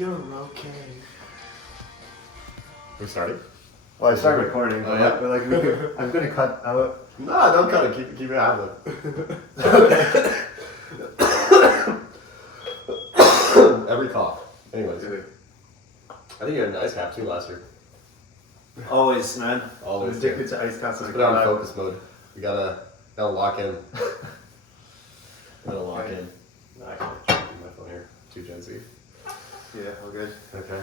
You're okay. We started? Well, I started recording, but yeah? like I'm gonna cut out. No, don't cut it. Keep it out of it. Okay. Every cough. Anyways. I think you had an ice cap too last year. Always, man. I'm Always. addicted to ice caps. Let's put it on focus mode. We gotta lock in. Gotta lock in. I can check my phone here. 2 Gen Z. Yeah, all good. Okay.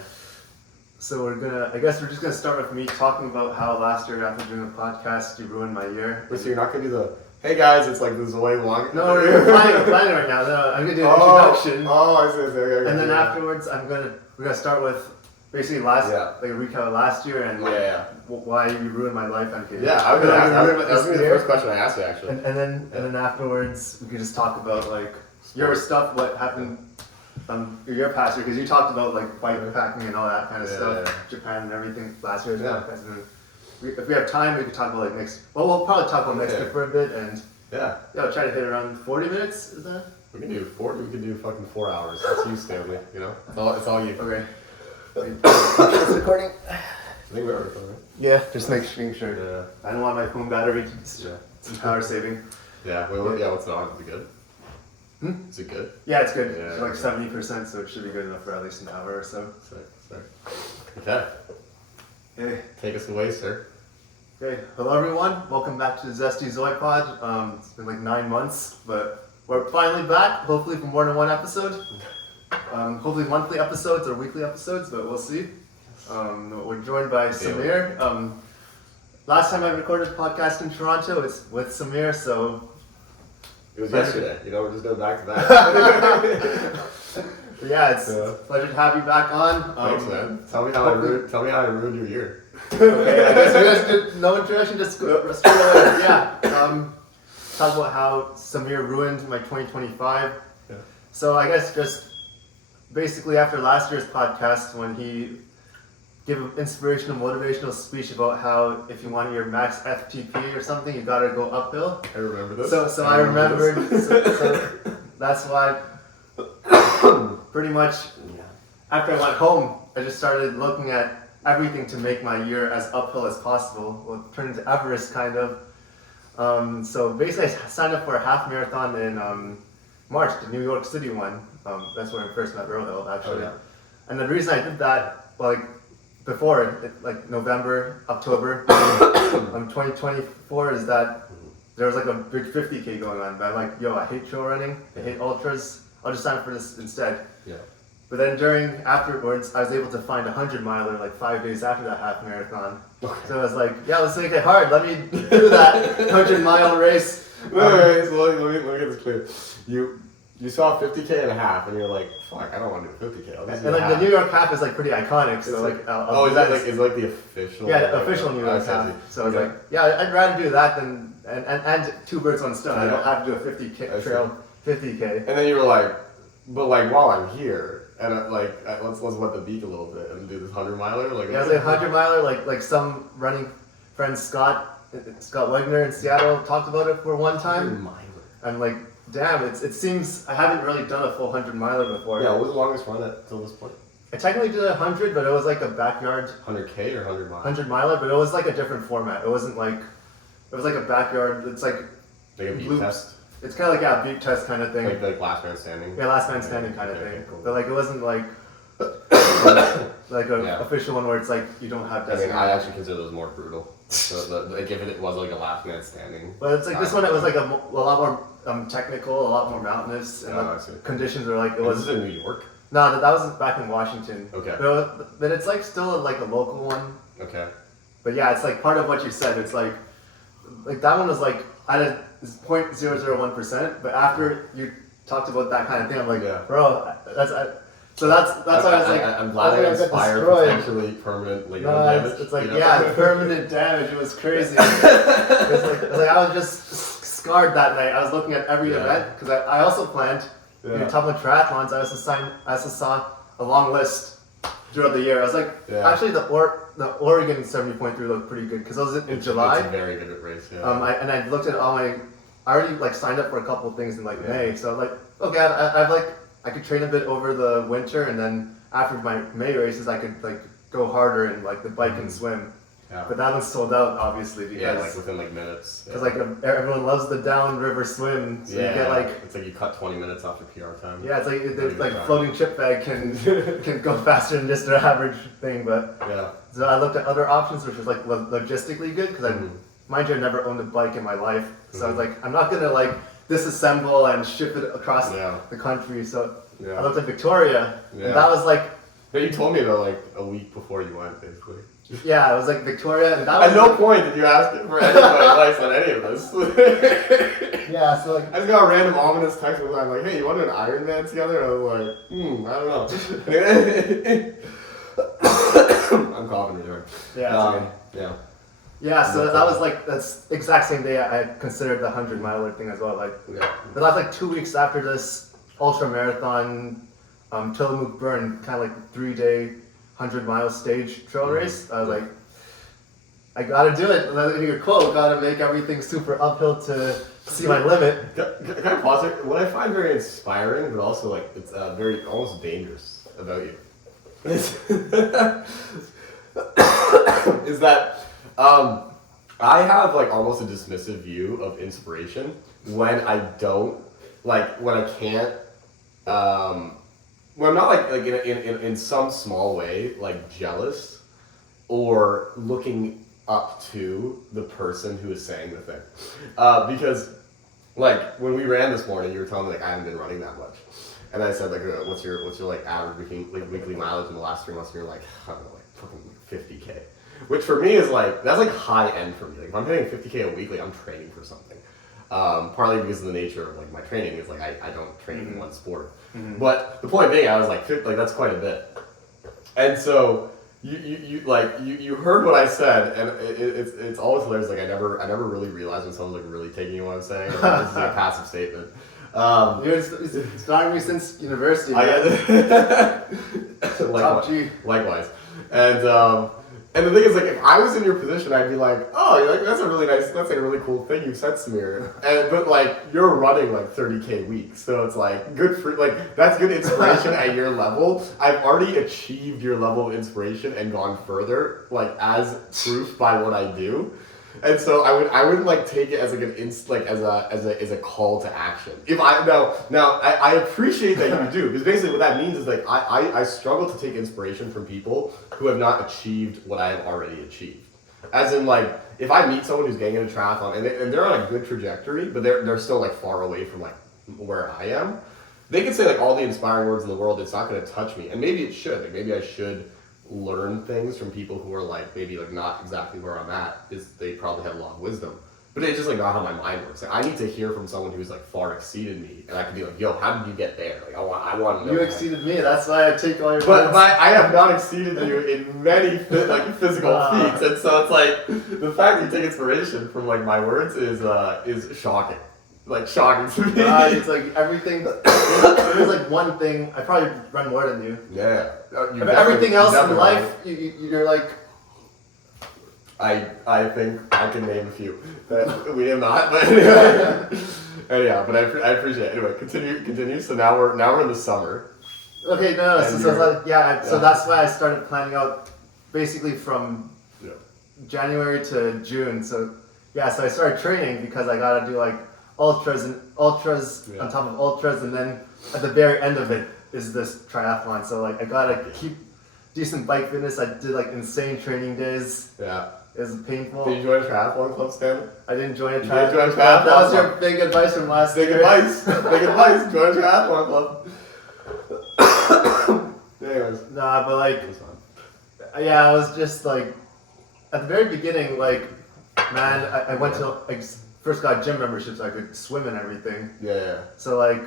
So I guess we're just gonna start with me talking about how last year after doing the podcast, you ruined my year. So you're not gonna do the, hey guys, it's like this is way long. No, we're planning right now. No, I'm gonna do an introduction. Oh, I see. Okay. And then afterwards, we're gonna start with basically like a recap of last year and why you ruined my life. I'm kidding. Yeah, I was gonna ask. That was gonna be the first question I asked you actually. And then afterwards, we could just talk about like your stuff, what happened. Your past year, because you talked about like bikepacking and all that kind of stuff, Japan and everything last year's podcast. And if we have time, we could talk about like next. Well, we'll probably talk about next year for a bit, and I'll try to hit around 40 minutes. Is that? We can do 40. We can do fucking 4 hours. That's you, Stanley. You know, it's all you. Okay. It's recording. I think we're recording. Right? Yeah, just making sure. Yeah. I don't want my phone battery. It's power saving. Yeah. What's it on? Is it good? Is it good? Yeah, it's good. Yeah, it's like 70%, so it should be good enough for at least an hour or so. Sorry. Okay. Hey. Take us away, sir. Okay. Hello, everyone. Welcome back to the Zesty Zoy pod. It's been like 9 months, but we're finally back. Hopefully for more than one episode. Hopefully monthly episodes or weekly episodes, but we'll see. We're joined by Samir. Last time I recorded a podcast in Toronto, it's with Samir, so. It was yesterday. You know, we're just going back to back. Yeah, it's a pleasure to have you back on. Thanks, man. Tell me how I ruined your year. Okay, I guess we just did no introduction, just go straight away. Yeah. Talk about how Samir ruined my 2025. Yeah. So I guess just basically after last year's podcast when he gave an inspirational, motivational speech about how if you want your max FTP or something, you gotta go uphill. I remember this. So I remembered. So that's why pretty much after I went home, I just started looking at everything to make my year as uphill as possible. Well, it turned into Everest kind of. So basically I signed up for a half marathon in March, the New York City one. That's where I first met Rohill actually. Oh, yeah. And the reason I did that, before, like November, October, 2024 is that there was like a big 50K going on, but I'm like, I hate trail running, I hate ultras, I'll just sign up for this instead. Yeah. But then afterwards, I was able to find a 100-miler like 5 days after that half marathon. Okay. So I was like, let's make it hard, let me do that 100-mile race. Wait, so let me get this clear. You saw 50K and a half, and you're like, "Fuck, I don't want to do 50K." And like the New York half is like pretty iconic, so like. Is that like the official? Yeah, the official New York half. So I was like, I'd rather do that than and 2 birds, 1 stone. I don't have to do a 50K trail, 50K. And then you were like, but like while I'm here, and let's wet the beak a little bit and do this 100-miler. Like it was like 100-miler, like some running friend Scott Wegner in Seattle talked about it for one time. 100-miler. And like. Damn, it seems I haven't really done a full 100-miler before. Yeah, what was the longest run till this point? I technically did 100, but it was like a backyard. 100K or 100 miles? 100-miler, but it was like a different format. It wasn't like, it was like a backyard, it's like a beat test? It's kind of like a beat test kind of thing. Like last man standing? Yeah, last man standing kind of thing. Cool. But like it wasn't like an official one where it's like you don't have designated. I actually consider those more brutal. So like if it was like a last man standing. But it's like this one, it was like a lot more technical, a lot more mountainous, and conditions were like it was. This is in New York? No, that was back in Washington. Okay. But it's like still like a local one. Okay. But yeah, it's like part of what you said. It's like that one was like I had 0.001%. But after you talked about that kind of thing, I'm like, bro, that's why I was like, I'm glad I inspired potentially permanent damage. It's like permanent damage. It was crazy. It was like I was just scarred that night. I was looking at every event because I also planned. Talking about triathlons, I also saw a long list throughout the year. I was like, actually, the Oregon 70.3 looked pretty good because I was in July. It's a very good race. Yeah. I looked at all my. I already like signed up for a couple of things in like May, so I was like, okay, I could train a bit over the winter and then after my May races, I could like go harder in like the bike and swim. Yeah. But that one's sold out, obviously, Yeah, because like within like minutes. because like everyone loves the downriver swim, so you get like it's like you cut 20 minutes off your PR time. yeah, it's like Not there's even like trying. floating chip bag can go faster than just their average thing. But Yeah. so I looked at other options, which was like logistically good because mind you, I never owned a bike in my life, so I was like, I'm not gonna like disassemble and ship it across the country. So I looked at Victoria, and that was like. But you told me about like a week before you went, basically. Yeah, it was like Victoria, and that was At no point did you ask for any advice on any of this. yeah. So like I just got a random ominous text with I'm like, hey, you want to do an Ironman together? I was like, I don't know. I'm coughing really hard. yeah, Yeah. yeah. So that was like that's the exact same day I considered the 100-miler thing as well. Like, Yeah. but that's like 2 weeks after this ultra marathon, Tillamook Burn, kind of like 3-day 100-mile stage trail race. I was like, I gotta do it. And your quote, gotta make everything super uphill to see my limit. Can I pause here? What I find very inspiring, but also like it's very almost dangerous about you, is that I have like almost a dismissive view of inspiration when I don't when I can't when I'm not like in some small way like jealous or looking up to the person who is saying the thing, because like when we ran this morning, you were telling me like I haven't been running that much, and I said like what's your like average weekly mileage in the last 3 months? And you're like, I don't know, like fucking 50K, which for me is like that's like high end for me. Like if I'm hitting 50K a week, like I'm training for something. Partly because of the nature of like my training is like I don't train in one sport. But the point being, I was like that's quite a bit. And so you heard what I said, and it's always hilarious. Like I never really realized when someone's like really taking what I'm saying. This is like a passive statement. It's known me since university. Likewise. Likewise. And the thing is, like, if I was in your position, I'd be like, oh, like, that's like a really cool thing you said, Samir. But like, you're running like 30K weeks, so it's like good for that's good inspiration at your level. I've already achieved your level of inspiration and gone further, like as proof by what I do. And so I wouldn't like take it as like as a call to action. If I appreciate that you do, because basically what that means is like I struggle to take inspiration from people who have not achieved what I have already achieved. As in like if I meet someone who's getting in a triathlon and they're on a good trajectory, but they're still like far away from like where I am, they can say like all the inspiring words in the world. It's not going to touch me, and maybe it should. Like maybe I should learn things from people who are like maybe like not exactly where I'm at, is they probably have a lot of wisdom, but it's just like not how my mind works. Like I need to hear from someone who's like far exceeded me, and I can be like, yo, how did you get there? Like I want to know. You exceeded me, that's why I take all your but I have not exceeded you in many physical feats, and so it's like the fact that you take inspiration from like my words is shocking. Like shocking to me. It's like everything. There's like one thing. I probably run more than you. Yeah. But everything else in life, you're like. I think I can name a few that we have not, but anyhow, but I appreciate it. Anyway, continue. So now we're in the summer. Okay, no. So that's why I started planning out, basically from January to June. So I started training because I gotta do like ultras on top of ultras, and then at the very end of it is this triathlon. So like I gotta keep decent bike fitness. I did like insane training days. Yeah. It was painful. Did you join a triathlon club, Stanley? I didn't join a triathlon club. That was your big advice from last year. Big advice. Join a triathlon club. Anyways. Nah, but like, I was just like, at the very beginning, like, man, I went to like first got gym membership so I could swim and everything. Yeah. So like,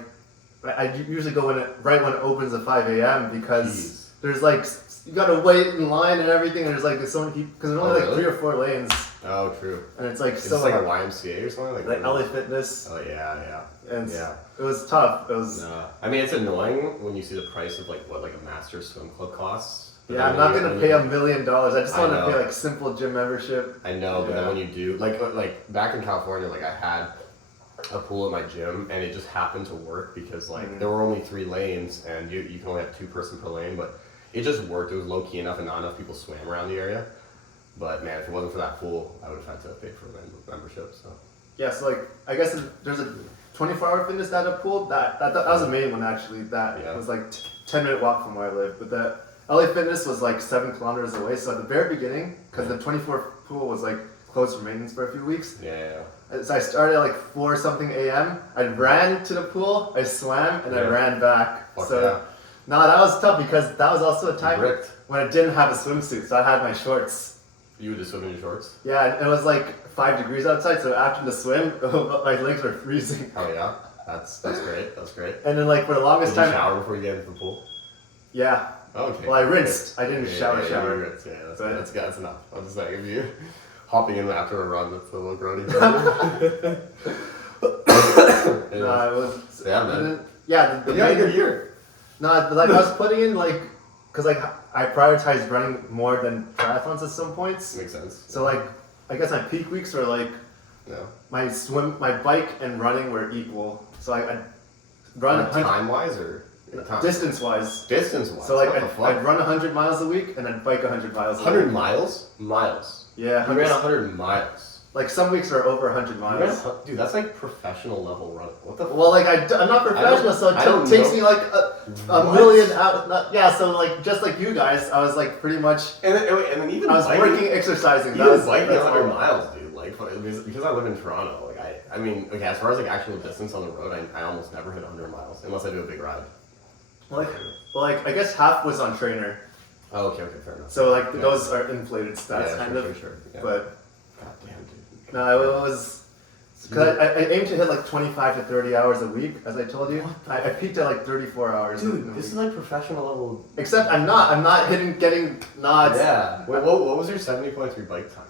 I usually go right when it opens at 5 a.m. because there's like. You gotta wait in line and everything, and there's so many people because there's only like 3 or 4 lanes. Oh, true. And it's like so like a YMCA or something like LA Fitness. Oh yeah. And it was tough. It was. I mean, it's annoying when you see the price of like what like a master swim club costs. Yeah, I'm not gonna pay $1 million. I just want to pay like simple gym membership. I know, but then when you do, like back in California, like I had a pool at my gym, and it just happened to work because like there were only 3 lanes, and you can only have 2 person per lane, but it just worked. It was low key enough, and not enough people swam around the area. But man, if it wasn't for that pool, I would have had to pay for a membership. So Yeah, so like I guess there's a 24-hour fitness at a pool. That was the main one actually. That was like 10-minute walk from where I live. But the LA Fitness was like 7 kilometers away. So at the very beginning, because the 24 pool was like closed for maintenance for a few weeks. yeah. So I started at like 4 something a.m. I ran to the pool, I swam, and I ran back. Fuck So yeah. no, that was tough because that was also a time ripped. when I didn't have a swimsuit, so I had my shorts. You would just swim in your shorts? Yeah, and it was like 5 degrees outside, so after the swim, my legs were freezing. Oh yeah, that's great. That's great. And then like for the longest Did you time, shower before you get into the pool? yeah. Oh, okay. Well, I rinsed. I didn't shower. You rinsed. Yeah, But- that's enough. I'm just saying, if you hopping in after a run, that's a little grody. No, it was. Yeah, man. Yeah, the You had a main- good year. No, but like I was putting in like, cause like I prioritized running more than triathlons at some points. Makes sense. So like, I guess my peak weeks were like Yeah. my bike and running were equal. So I'd run Time wise or distance wise. Distance wise. So like what the fuck? I'd run 100 miles a week and I'd bike 100 miles a 100 week. miles? Miles. Yeah, You ran 100 miles. like some weeks are over 100 You miles. ran, dude, that's like professional level running. What the fuck? Well, like I'm not professional, so I don't it takes know. me like a What? million out. Yeah, so like just like you guys, I was like pretty much. And then even I was biking, working, exercising. even That was biking that's 100 all. miles, dude. Like because I live in Toronto, like I mean, okay, as far as like actual distance on the road, I almost never hit 100 miles unless I do a big ride. Like I guess half was on trainer, Oh, okay, fair enough. so like Yeah. those are inflated stats, Yeah, kind sure, of. sure. Yeah. But God damn, dude. no, it was because I aim to hit like 25 to 30 hours a week, as I told you. I peaked at like 34 hours. in a Dude, this is week. like professional level. Except I'm not getting nods. Yeah. Wait, what was your 70.3 bike time?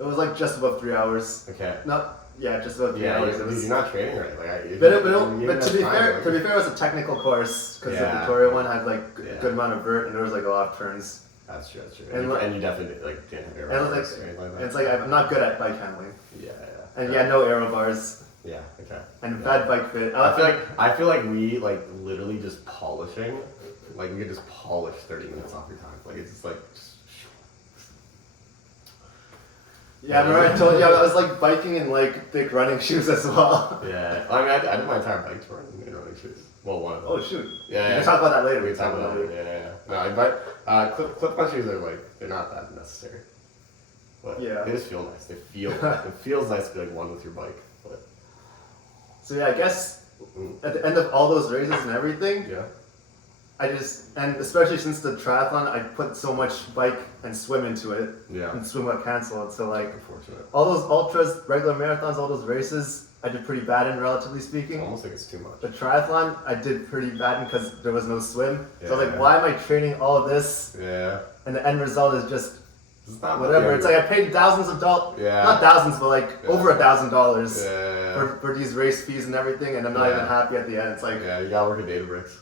It was like just above 3 hours. Okay. Just about 3 Yeah, hours. It was. you're not training right. Like, But to be fair, it was a technical course because the Yeah. Victoria one had like a Yeah. good amount of vert and there was like a lot of turns. That's true. And And you definitely like didn't have air And bars like, or anything like and that. it's like I'm not good at bike handling, Yeah. and no aero bars Yeah. Okay. and bad bike fit. I feel like we like literally just polishing, like we could just polish 30 minutes off your time. Like it's just like. Yeah, remember I told you I was like biking in like thick running shoes as well. Yeah. I mean, I did my entire bike tour in running shoes. Well, one of them. Oh shoot. Yeah. We can talk about that later. We can talk about that. Yeah. No, but clip-on shoes are like they're not that necessary. But Yeah. they just feel nice. They feel it feels nice to be like one with your bike. But So yeah, I guess at the end of all those races and everything, yeah. and especially since the triathlon, I put so much bike and swim into it. Yeah. And swim got canceled. So like Unfortunate. all those ultras, regular marathons, all those races, I did pretty bad in, relatively speaking. Almost like it's too much. The triathlon, I did pretty bad because there was no swim. So I was Yeah. like, why am I training all of this? Yeah. And the end result is just It's not whatever. It's like I paid thousands of dollars, Yeah. not thousands, but like Yeah. over $1,000 Yeah. for these race fees and everything, and I'm not even Yeah. happy at the end. It's like, Yeah, you gotta work at Databricks.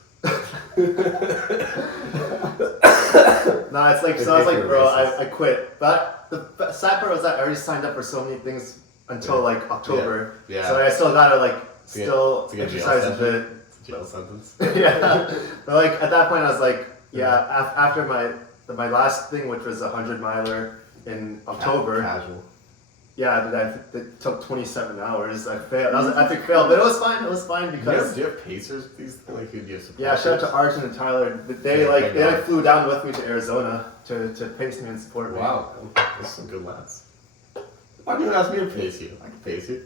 no, it's like, so I was like, bro, I quit. But the sad part was that I already signed up for so many things until like October. Yeah. So I still gotta like To get- still to get jail exercise a sentence. bit. It's a jail sentence. Yeah, but like at that point I was like, after my last thing, which was a 100-miler in October. Casual. Yeah, that took 27 hours. I failed. That was an epic fail, but it was fine. It was fine because Do you have pacers? These like who do you have support? yeah, shout out to Arjun and Tyler. They Yeah, they flew down with me to Arizona to pace me and support me. Wow, those are some good lads. Why didn't you ask me to pace you? I can pace you.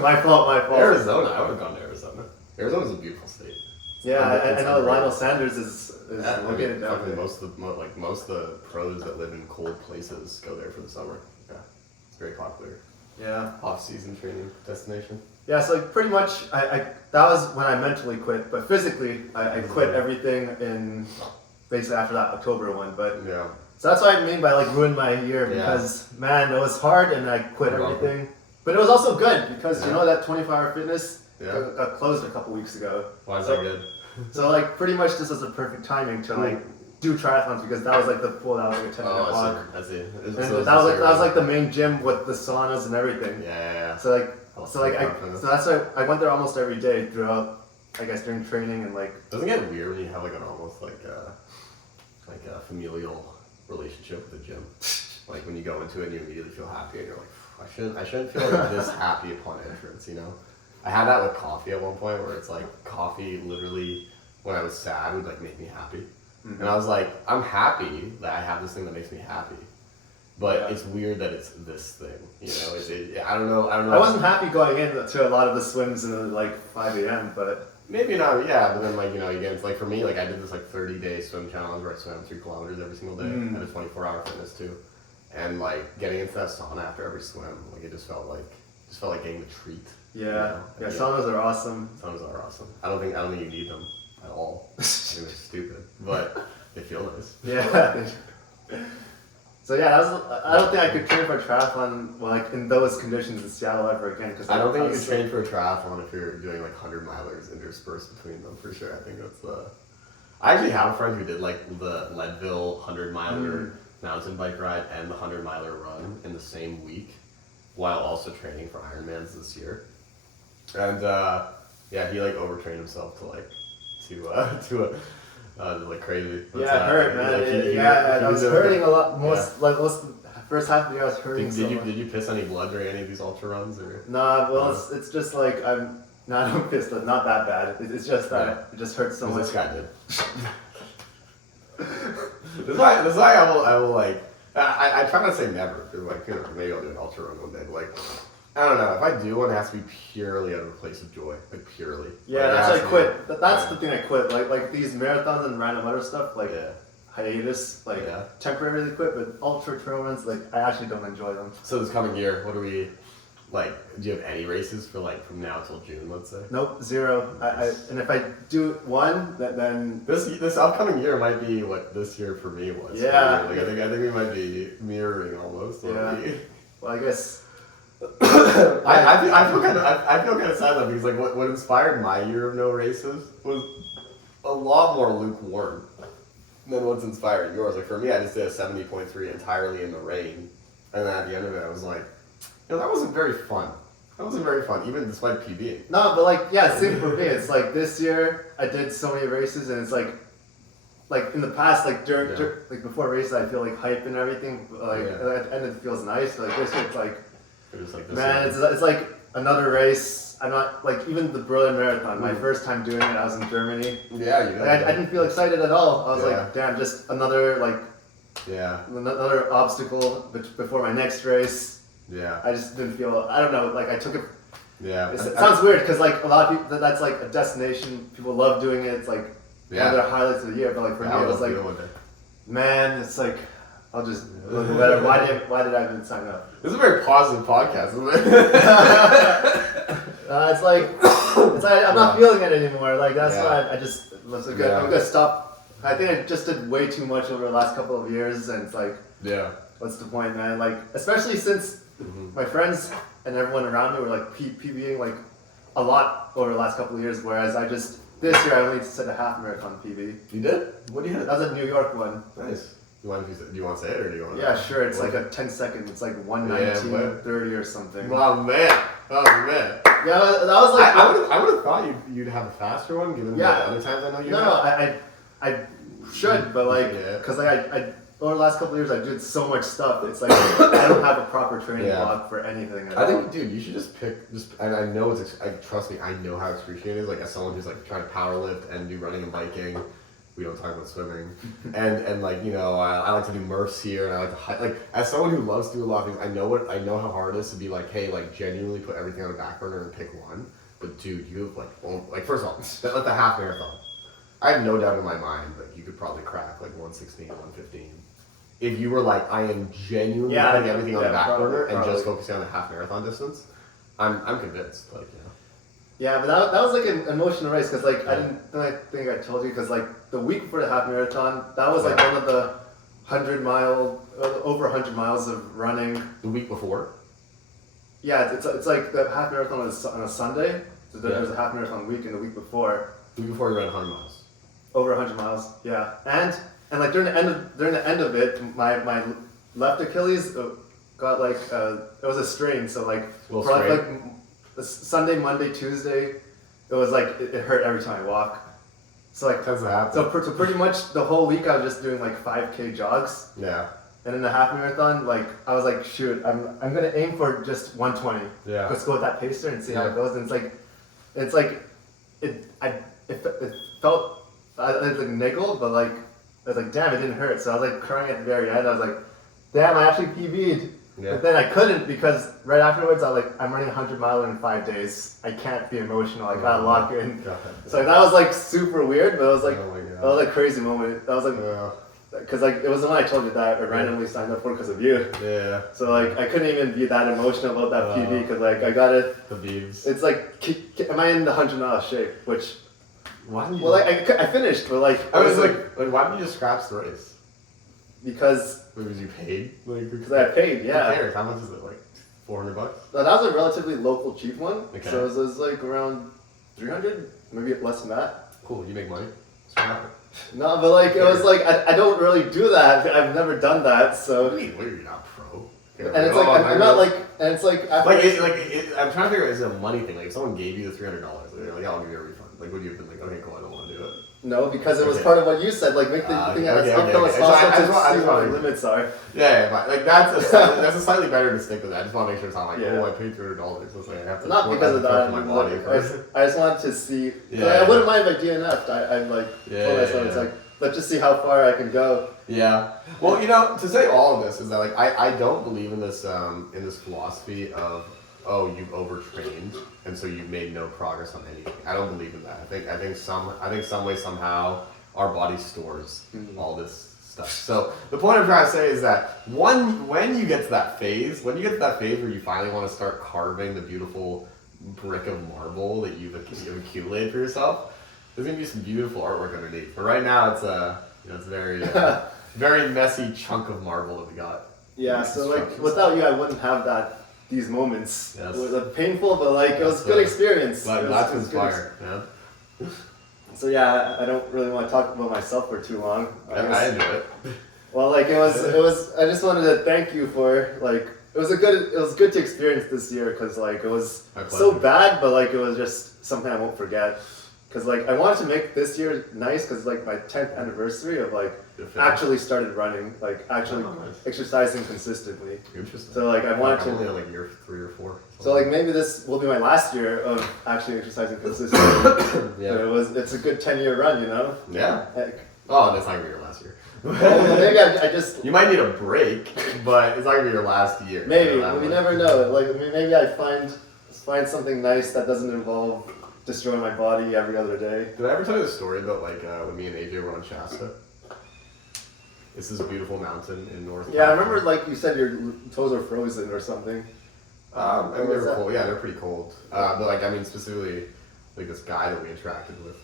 my fault. Arizona, I would have gone to Arizona. Arizona's a beautiful state. Yeah, I know underrated. Lionel Sanders is Yeah, I looking mean, it down fucking there. most of the pros that live in cold places go there for the summer. Yeah, it's very popular Yeah. off-season training destination. Yeah, so like pretty much, I that was when I mentally quit, but physically, I quit everything in basically after that October one. But Yeah, so that's what I mean by like ruined my year Yeah. because man, it was hard and I quit You're welcome. everything. But it was also good because you Yeah. know that 24-hour fitness Yeah. got closed a couple weeks ago. why is So- that good? So like pretty much this was the perfect timing to like do triathlons because that was like the pool that was like 10 Oh, o'clock. I see. And that was like the main gym with the saunas and everything. Yeah. So like Oh, so like confidence. so that's why I went there almost every day throughout I guess during training and like. Doesn't it get weird when you have like an almost like a familial relationship with the gym? Like when you go into it and you immediately feel happy and you're like, I shouldn't feel like this happy upon entrance, you know? I had that with coffee at one point where it's like coffee literally when I was sad would like make me happy. Mm-hmm. And I was like, I'm happy that I have this thing that makes me happy. But it's weird that it's this thing, you know? I don't know. I wasn't happy going into a lot of the swims in like 5 a.m., but... Maybe not, yeah, but then like, you know, again, it's like for me, like I did this like 30-day swim challenge where I swam 3 kilometers every single day. I had a 24-hour fitness too. And like getting into that sauna after every swim, like it just felt like getting the treat. Yeah, you know? yeah, saunas are awesome. Saunas are awesome. I don't think you need them at all. I think they're stupid, but they feel nice. Yeah. So yeah, I don't think I could train for a triathlon like in those conditions in Seattle ever again. Cause I don't think you could train for a triathlon if you're doing like 100 milers interspersed between them for sure. I think that's I actually have a friend who did like the Leadville 100 miler mountain bike ride and the 100 miler run in the same week, while also training for Ironmans this year. And yeah, he like overtrained himself to like like crazy. It hurt, man. I was hurting a lot. Most first half of the year I was hurting. Did you piss any blood during any of these ultra runs or? Nah, well, it's just like I don't piss, but not that bad. It's just that it just hurts so much. This guy did. This is why I will like. I try not to say never because like you know maybe I'll do an ultra run one day, but like. I don't know. If I do one, it has to be purely out of a place of joy, like purely. Yeah, that's I quit. That's the thing I quit. Like these marathons and random other stuff, like hiatus, like temporarily quit. But ultra trail runs, like I actually don't enjoy them. So this coming year, what do we like? Do you have any races for like from now till June? Let's say. Nope, zero. And if I do one, then this upcoming year might be what this year for me was. Yeah. Like, I think we might be mirroring almost. Yeah. Well, I guess. I feel kind of sad though because like what inspired my year of no races was a lot more lukewarm than what's inspired yours. Like for me, I just did a 70.3 entirely in the rain, and then at the end of it, I was like, you know, that wasn't very fun. That wasn't very fun, even despite PBing. No, but like same for me. It's like this year I did so many races, and it's like in the past, like during like before races, I feel like hype and everything. Like at the end, it feels nice. Like this year, it's like. Man, it's like another race. I'm not like even the Berlin Marathon. My first time doing it, I was in Germany. Yeah, you know. Like, I didn't feel excited at all. I was like, damn, just another another obstacle before my next race. Yeah. I just didn't feel. I don't know. Like I took it. Yeah. It sounds weird because like a lot of people that's like a destination. People love doing it. It's like one of their highlights of the year. But like for me, it was like, man, it's like. I'll just whatever. Why did I even sign up? This is a very positive podcast, isn't it? It's like I'm not feeling it anymore. Like that's why I just was like, I'm gonna stop. I think I just did way too much over the last couple of years, and it's like, what's the point, man? Like especially since my friends and everyone around me were like PBing like a lot over the last couple of years, whereas this year I only set a half marathon PB. You did? What do you hit? That was a New York one. Nice. Do you want to say it or do you want to? Yeah, sure. It's like a 10 second. It's like 1:19:30 or something. Oh man. Yeah, that was like. I would have thought you'd have a faster one given the other times I know you. No, I should, but like, cause like I over the last couple of years I did so much stuff. It's like I don't have a proper training block for anything. At all. Think, dude, you should just pick. And I know trust me, I know how excruciating it is. Like as someone who's like trying to power lift and do running and biking. We don't talk about swimming, and like you know, I like to do Murphs here, and I like to like as someone who loves to do a lot of things. I know how hard it is to be like, hey, like genuinely put everything on the back burner and pick one. But dude, you have like first of all, like the half marathon. I have no doubt in my mind that you could probably crack like 116, 115. If you were like, I am genuinely putting everything on the back burner and just focusing on the half marathon distance, I'm convinced. Like Yeah, but that was like an emotional race because like I think I told you because like the week before the half marathon that was like one of the 100 over 100 miles of running. The week before? Yeah, it's like the half marathon was on a Sunday. So there was a half marathon week and the week before. The week before you ran 100 miles. Over 100 miles, yeah, and like during the end of it, my left Achilles got like it was a strain, so like for like Sunday, Monday, Tuesday, it it was like it hurt every time I walk. So like Tends to happen. so pretty much the whole week I was just doing like 5K jogs. Yeah. And in the half marathon, like I was like, shoot, I'm gonna aim for just 120. Yeah. Let's go with that pacer and see how Yeah. it goes. And it's like it felt like niggled, but like I was like, damn, it didn't hurt. So I was like crying at the very end. I was like, damn, I actually PB'd. Yeah. But then I couldn't because right afterwards I was like, I'm running 100 miles in 5 days. I can't be emotional. I gotta lock in. God. So that was like super weird, but it was like Oh my God. that was a crazy moment. That was like. Yeah. Because like it was the one I told you that I randomly signed up for because of you. Yeah. So like I couldn't even be that emotional about that PB because like I got it. The beeves. It's like, am I in the 100-mile shape? Which, Why didn't you? well, like I finished, but like I was like, why didn't you just scratch the race? because Because you paid? Like, I paid, Who yeah. cares? How much is it? Like $400? No, that was a relatively local cheap one. Okay. So it was like around 300, maybe less than that. Cool. You make money. That's what happened. No, but like it was like I don't really do that. I've never done that, so. What do you mean? What, you're not pro? And it's like I'm not like, and it's like after I'm trying to figure out, is it a money thing? Like, if someone gave you the $300, they're like, I'll give you a refund. Like, would you have been like, okay, cool, I don't want to do it? no, because it was Okay. part of what you said. Like make the thing as uphill as So I possible just to want- I see just what want the to- limits are. Yeah, but like that's a slightly better to stick with that. I just want to make sure it's not like, Yeah. oh, I paid $300. So it's like I have to Not work because on of the that. for my body first. I just wanted to see. Yeah, I yeah. wouldn't mind if I DNF'd. I'm like, Yeah, told myself yeah, it's yeah. like, let's just see how far I can go. Yeah. Well, you know, to say all of this is that like I don't believe in this philosophy of, oh, you've overtrained and so you've made no progress on anything. I don't believe in that. I think some way somehow our body stores all this stuff. So the point I'm trying to say is that when you get to that phase, where you finally want to start carving the beautiful brick of marble that you've accumulated for yourself, there's gonna be some beautiful artwork underneath. But right now it's it's very very messy chunk of marble that we got. Yeah. So like, without you, I wouldn't have these moments. Yes. It was painful, but like it was a That's good experience. Glad It to was good inspire, man. So yeah, I don't really want to talk about myself for too long. I guess. enjoy it. Well, like it was. I just wanted to thank you for like. It was good to experience this year because like it was My so pleasure. bad, but like it was just something I won't forget. Because like I wanted to make this year nice because like my 10th anniversary of like Good for you. actually started running, like actually Oh, nice. exercising consistently. Interesting. So like I wanted I'm only to. on like year 3 or 4. So like maybe this will be my last year of actually exercising consistently. Yeah. But it's a good 10-year run, you know. Yeah. Heck. Oh, that's not gonna be your last year. Well, maybe I just. You might need a break, but it's not gonna be your last year. Maybe That we one. never know. Like maybe I find something nice that doesn't involve destroying my body every other day. Did I ever tell you the story about like when me and AJ were on Shasta? It's this beautiful mountain in North. Yeah, I California. remember like you said your toes are frozen or something. I mean, they What was were that? cold. Yeah, they're pretty cold. But like, I mean, specifically, like this guy that we interacted with.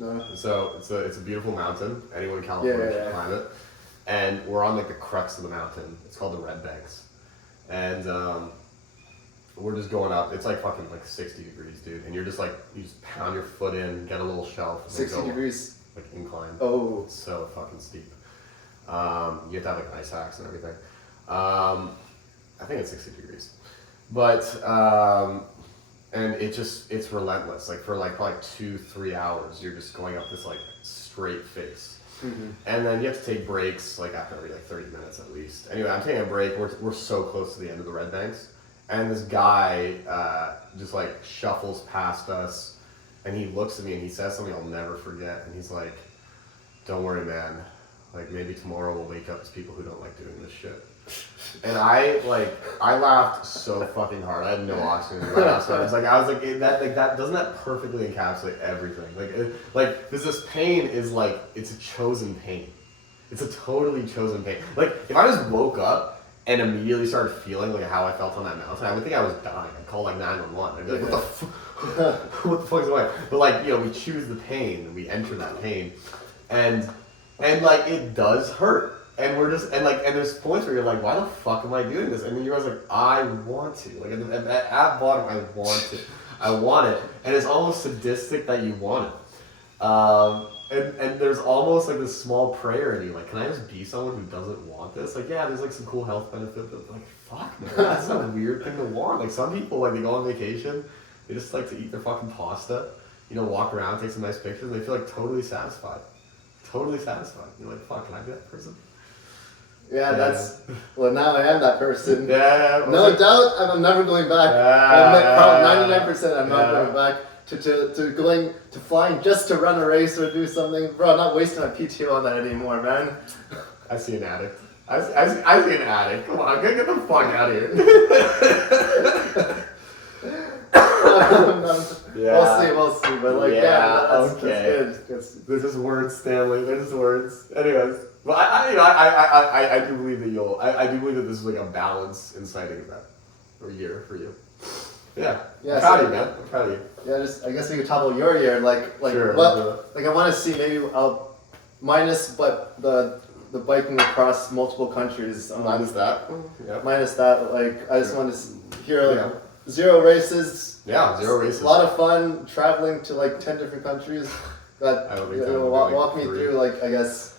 No. So it's a beautiful mountain. Anyone in California Yeah, should yeah. climb it. And we're on like the crux of the mountain. It's called the Red Banks, and we're just going up. It's like fucking like 60 degrees, dude. And you're just like you just pound your foot in, get a little shelf, and then 60 go, degrees. like incline. Oh. It's so fucking steep. You have to have like ice axe and everything. I think it's 60 degrees, but and it's relentless. Like for like probably 2-3 hours, you're just going up this like straight face. Mm-hmm. And then you have to take breaks like after every like 30 minutes at least. Anyway, I'm taking a break. We're so close to the end of the Red Banks, and this guy just like shuffles past us, and he looks at me and he says something I'll never forget. And he's like, "Don't worry, man. Like maybe tomorrow we'll wake up as people who don't like doing this shit." And I laughed so fucking hard. I had no oxygen in my mouth. So I was like, that doesn't that perfectly encapsulate everything? Like this pain is like it's a chosen pain. It's a totally chosen pain. Like if I just woke up and immediately started feeling like how I felt on that mountain, I would think I was dying. I'd call like 911. I'd be like, what the what the fuck's going on? But like we choose the pain, we enter that pain, and like it does hurt. And we're just and there's points where you're like, why the fuck am I doing this? And then you're always like, I want to. Like at bottom, I want it, and it's almost sadistic that you want it. And there's almost like this small prayer in you, like, can I just be someone who doesn't want this? Like, yeah, there's like some cool health benefit, but like, fuck, man, that's a weird thing to want. Like some people, like they go on vacation, they just like to eat their fucking pasta. walk around, take some nice pictures, and they feel like totally satisfied. Totally satisfied. You're like, fuck, can I be that person? Yeah, well, now I am that person. Yeah. No doubt, I'm never going back. I'm 99% I'm not going back to going to flying just to run a race or do something. Bro, I'm not wasting my PTO on that anymore, man. I see an addict. I see an addict. Come on, get the fuck out of here. We'll see. But that's okay. That's They're just words, Stanley. They're just words. Anyways, well, I do believe that I do believe that this is like a balance inciting event or year for you. Yeah. I'm proud of you, man. I'm proud of you. Yeah, I guess we could talk about your year, Sure, I want to see maybe minus but the biking across multiple countries. Minus that. Yeah. Minus that, I just want to hear 0 races. Yeah, 0 races. A lot of fun traveling to 10 different countries. Walk me through I guess.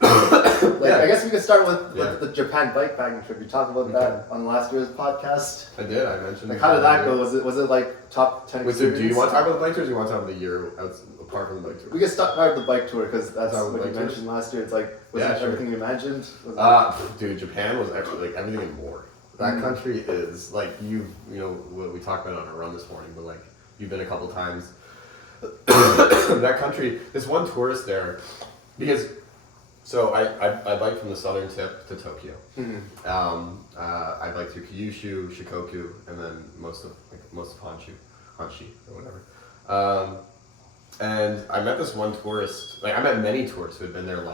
I guess we could start with the Japan bikepacking trip. You talked about that on last year's podcast. I did. I mentioned. How did that go? Was it top 10 Wait, so experience? do you want to talk about the bike tour, or do you want to talk about the year apart from the bike tour? We can start with the bike tour because that's what you mentioned last year. It's was it sure. everything you imagined? Dude, Japan was actually everything and more. That country is what we talked about on our run this morning, but you've been a couple times. That country, there's one tourist there, because I biked from the southern tip to Tokyo. I biked through Kyushu, Shikoku, and then most of Honshu or whatever. And I met this one tourist. I met many tourists who had been there.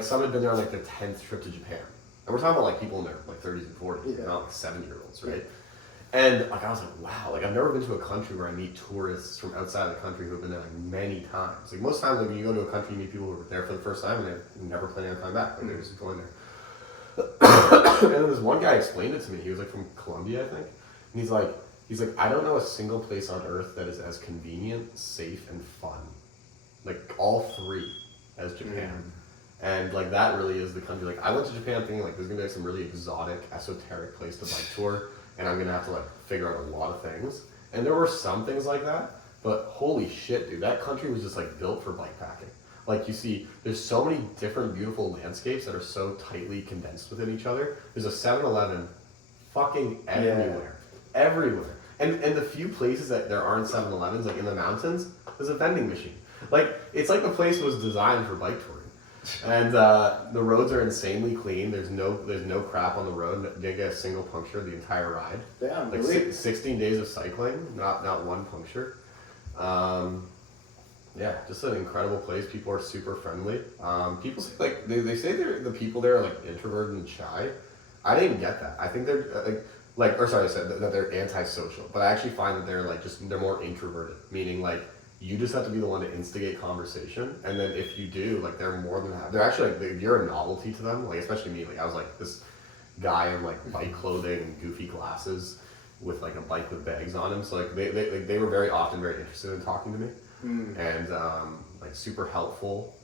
Some had been there on their 10th trip to Japan. And we're talking about people in their 30s and 40s, not 7-year-olds, right? And I was like, wow, I've never been to a country where I meet tourists from outside of the country who have been there many times. Most times when you go to a country, you meet people who are there for the first time and they're never planning on coming back. They're just going there. And then this one guy explained it to me. He was from Colombia, I think. And he's like, I don't know a single place on earth that is as convenient, safe, and fun. All 3 as Japan. And that really is the country. I went to Japan thinking there's gonna be some really exotic, esoteric place to bike tour, and I'm gonna have to figure out a lot of things. And there were some things like that, but holy shit, dude, that country was just built for bike packing. You see, there's so many different beautiful landscapes that are so tightly condensed within each other. There's a 7-Eleven fucking everywhere. Everywhere. And the few places that there aren't 7-Elevens, in the mountains, there's a vending machine. It's the place was designed for bike touring. And the roads are insanely clean. There's no crap on the road. Didn't get a single puncture the entire ride. Damn, really? 16 days of cycling, not one puncture. Just an incredible place. People are super friendly. People say they say the people there are introverted and shy. I didn't get that. I think they're I said that they're antisocial, but I actually find that they're they're more introverted, meaning you just have to be the one to instigate conversation, and then if you do, they're more than happy. They're actually you're a novelty to them, especially me. I was this guy in bike clothing and goofy glasses with a bike with bags on him. So they were very often very interested in talking to me, and super helpful.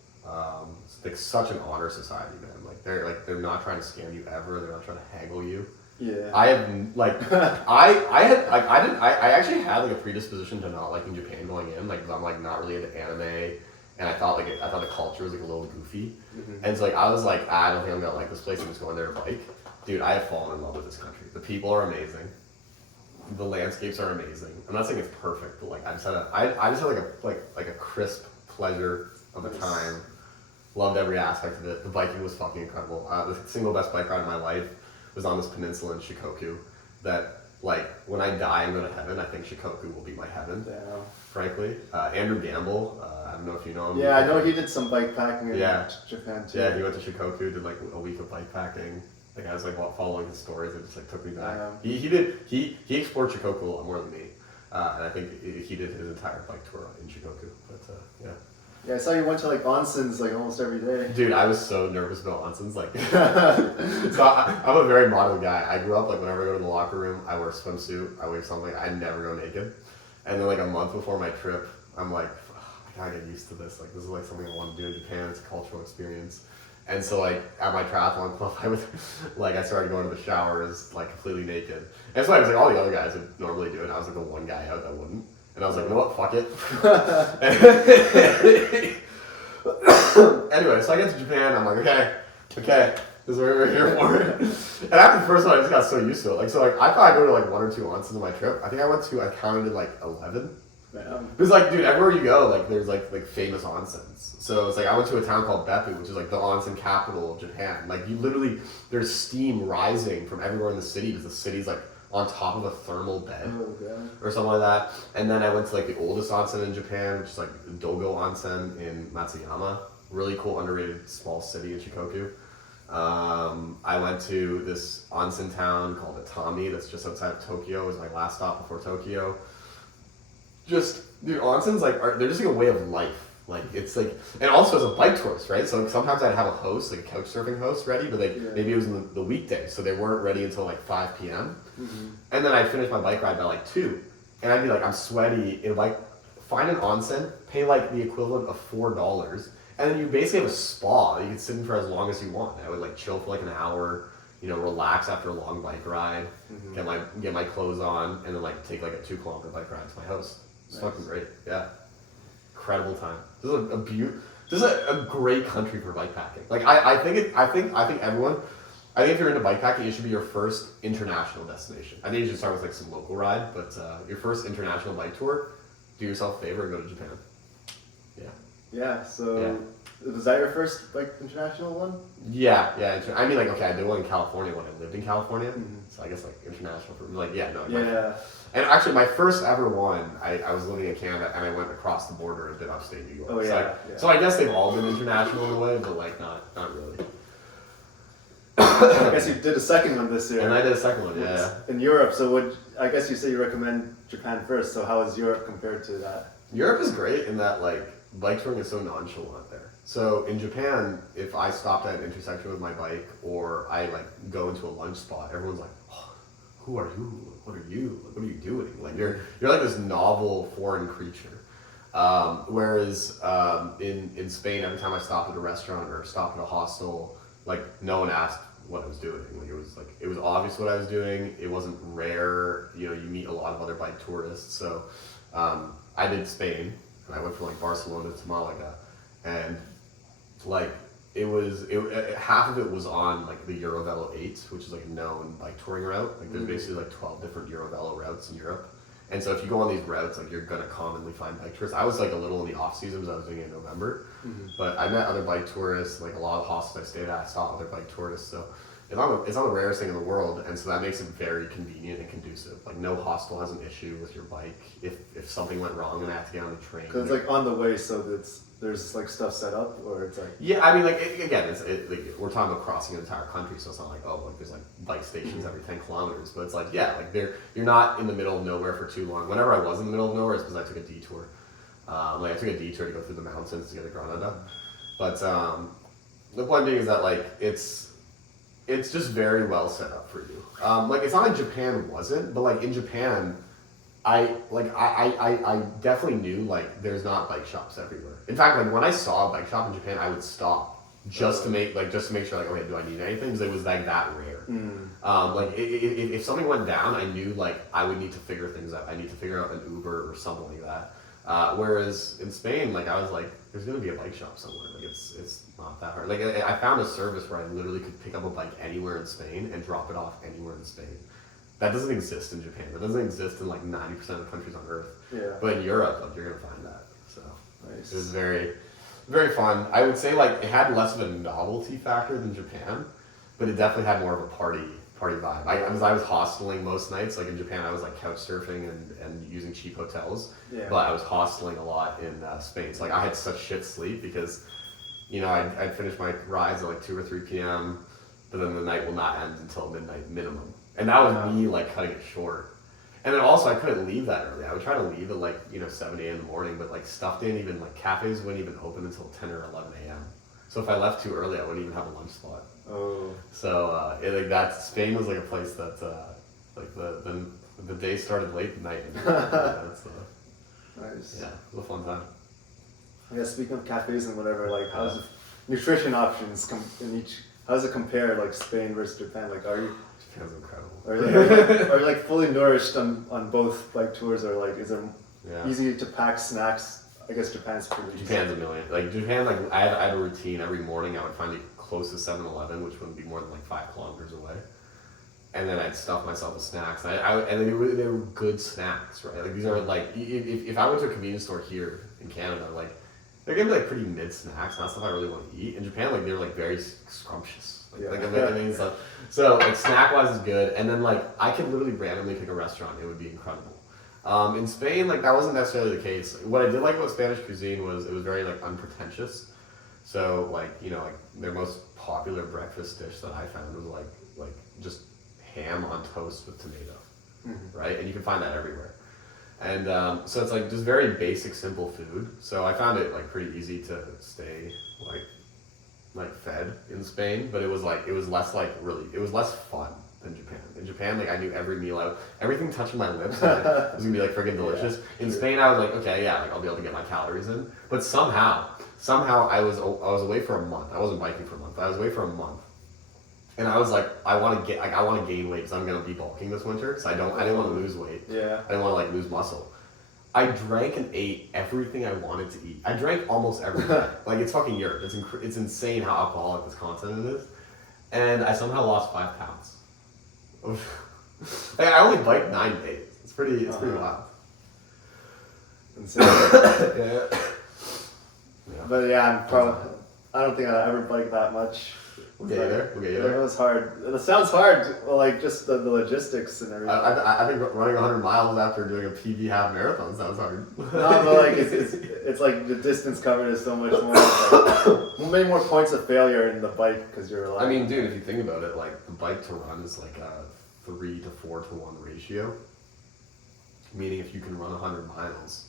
It's such an honor society, man. They're not trying to scam you ever. They're not trying to haggle you. Yeah. I have I actually had a predisposition to not liking Japan going in, because I'm not really into anime, and I thought the culture was a little goofy, and so I was I don't think I'm gonna like this place. I'm just going there to bike. Dude, I have fallen in love with this country. The people are amazing. The landscapes are amazing. I'm not saying it's perfect, but I just had a crisp pleasure of the time. Loved every aspect of it. The biking was fucking incredible. The single best bike ride of my life was on this peninsula in Shikoku that, when I die and go to heaven, I think Shikoku will be my heaven, frankly. Andrew Gamble, I don't know if you know him. Yeah, I know he did some bike packing in Japan, too. Yeah, he went to Shikoku, did, a week of bike packing. I was, following his stories, it just, took me back. He explored Shikoku a lot more than me, and I think he did his entire bike tour in Shikoku, but, yeah. Yeah, I saw you went to onsens almost every day. Dude, I was so nervous about onsens. So I'm a very model guy. I grew up whenever I go to the locker room, I wear a swimsuit, I wear something. I never go naked. And then a month before my trip, I'm I gotta get used to this. This is something I want to do in Japan. It's a cultural experience. And so at my triathlon club, I started going to the showers completely naked. And so all the other guys would normally do it. I was the one guy out that wouldn't. And I was like, you know what, fuck it. Anyway, so I get to Japan, I'm like, okay, this is what we're here for. And after the first one, I just got so used to it. Like, I thought I'd go to like 1 or 2 onsens on my trip. I think I counted like 11. Because like, dude, everywhere you go, like, there's like famous onsens. So it's like, I went to a town called Beppu, which is like the onsen capital of Japan. Like, you literally, there's steam rising from everywhere in the city because the city's like on top of a thermal bed or something like that. And then I went to like the oldest onsen in Japan, which is like Dogo Onsen in Matsuyama. Really cool, underrated small city in Shikoku. I went to this onsen town called Atami that's just outside of Tokyo. It was my last stop before Tokyo. Just, dude, onsens, like, they're just like a way of life. Like, it's like, and also as a bike tourist, right? So like, sometimes I'd have a host, like a couch surfing host ready, but like maybe it was in the weekday, so they weren't ready until like 5 p.m. And then I'd finish my bike ride by like 2. And I'd be like, I'm sweaty, and like, find an onsen, pay like the equivalent of $4, and then you basically have a spa. You can sit in for as long as you want. I would like chill for like an hour, you know, relax after a long bike ride, get my clothes on, and then like take like a 2-kilometer bike ride to my house. It's fucking great. Yeah. Incredible time. This is this is a great country for bikepacking. Like I think if you're into bikepacking, it should be your first international destination. I think you should start with like some local ride, but your first international bike tour, do yourself a favor and go to Japan. Yeah. Yeah, so was that your first like international one? Yeah. I mean, like, okay, I did one in California when I lived in California, so I guess like international for me. Like, and actually, my first ever one, I was living in Canada and I went across the border and did upstate New York. Oh yeah. So I guess they've all been international in a way, but like not really. I guess you did a second one this year. And I did a second one, yeah. In Europe, so I guess you say you recommend Japan first. So how is Europe compared to that? Europe is great in that like bike touring is so nonchalant there. So in Japan, if I stopped at an intersection with my bike or I like go into a lunch spot, everyone's like, oh, who are you? What are you? What are you doing? Like you're like this novel foreign creature. Whereas in Spain, every time I stopped at a restaurant or stopped at a hostel, like no one asked what I was doing. Like it was obvious what I was doing. It wasn't rare. You know, you meet a lot of other bike tourists. So I did Spain, and I went from like Barcelona to Malaga, and like half of it was on like the Eurovelo 8, which is like a known bike touring route. Like there's basically like 12 different Eurovelo routes in Europe. And so if you go on these routes, like you're gonna commonly find bike tourists. I was like a little in the off season because I was doing it in November, but I met other bike tourists. Like a lot of hostels I stayed at, I saw other bike tourists. So it's not the rarest thing in the world, and so that makes it very convenient and conducive. Like no hostel has an issue with your bike if something went wrong and I have to get on the train. Because it's like on the way, so there's like stuff set up, or it's like I mean, like again, like, we're talking about crossing an entire country, so it's not like like there's like bike stations every 10 kilometers, but it's like like you're not in the middle of nowhere for too long. Whenever I was in the middle of nowhere, it's because I took a detour. Like I took a detour to go through the mountains to get to Granada, but the point being is that like it's just very well set up for you. Like it's not like Japan wasn't, but like in Japan, I definitely knew like there's not bike shops everywhere. In fact, like when I saw a bike shop in Japan, I would stop just to make sure like, okay, do I need anything? Because it was like that rare. Like if something went down, I knew like I would need to figure things out. I need to figure out an Uber or something like that. Whereas in Spain, like I was like, there's gonna be a bike shop somewhere. Like it's not that hard. Like I found a service where I literally could pick up a bike anywhere in Spain and drop it off anywhere in Spain. That doesn't exist in Japan. That doesn't exist in like 90% of countries on Earth. Yeah. But in Europe, like, you're gonna find that. So nice. It was very, very fun. I would say like it had less of a novelty factor than Japan, but it definitely had more of a party vibe. I was hosteling most nights. Like in Japan, I was like couch surfing and using cheap hotels. Yeah. But I was hosteling a lot in Spain. So like I had such shit sleep because, you know, I'd finish my rides at like 2 or 3 p.m. But then the night will not end until midnight minimum. And that was me like cutting it short. And then also I couldn't leave that early. I would try to leave at like, 7 a.m. in the morning, but like stuff didn't even, like cafes wouldn't even open until 10 or 11 a.m. So if I left too early, I wouldn't even have a lunch spot. Oh. So Spain was like a place that like the day started late at night. And, nice. Yeah, it was a fun time. I guess speaking of cafes and whatever, like how's the nutrition options in each? How does it compare, like Spain versus Japan? Like, are you? Japan's incredible. Are you like fully nourished on both bike tours, or like is there Yeah. Easy to pack snacks. I guess Japan's pretty easy. Japan's a million. Like Japan, like I had a routine every morning. I would find the closest 7-Eleven, which wouldn't be more than like 5 kilometers away, and then I'd stuff myself with snacks. And they were good snacks, right? Like these are like if I went to a convenience store here in Canada, like they're gonna be like pretty mid snacks, not stuff I really want to eat. In Japan, like they're like very scrumptious. Like stuff. So like snack wise is good, and then like I could literally randomly pick a restaurant. It would be incredible. In Spain, like that wasn't necessarily the case. What I did like about Spanish cuisine was it was very like unpretentious. So like like their most popular breakfast dish that I found was like just ham on toast with tomato, right? And you can find that everywhere. And so it's like just very basic, simple food. So I found it like pretty easy to stay like fed in Spain, but it was less fun than Japan. In Japan, like I knew every meal everything touching my lips was gonna be like freaking delicious. In Spain, I was like, okay, yeah, like I'll be able to get my calories in. But somehow I was away for a month. I wasn't biking for a month. I was away for a month, and I was like, I want to gain weight because I'm gonna be bulking this winter. So I didn't want to lose weight. Yeah. I didn't want to like lose muscle. I drank and ate everything I wanted to eat. I drank almost everything. Like it's fucking Europe. It's insane how alcoholic this continent is, and I somehow lost 5 pounds. I only biked 9 days. It's pretty wild. Insane. Yeah. But yeah, I don't think I'll ever bike that much. We'll get you there. It was hard. It sounds hard, like just the logistics and everything. I think running 100 miles after doing a PB half marathon sounds hard. No, but like it's like the distance covered is so much more. Like, many more points of failure in the bike because you're like. I mean, dude, if you think about it, like the bike to run is like a 3 to 4 to 1 ratio. Meaning, if you can run 100 miles,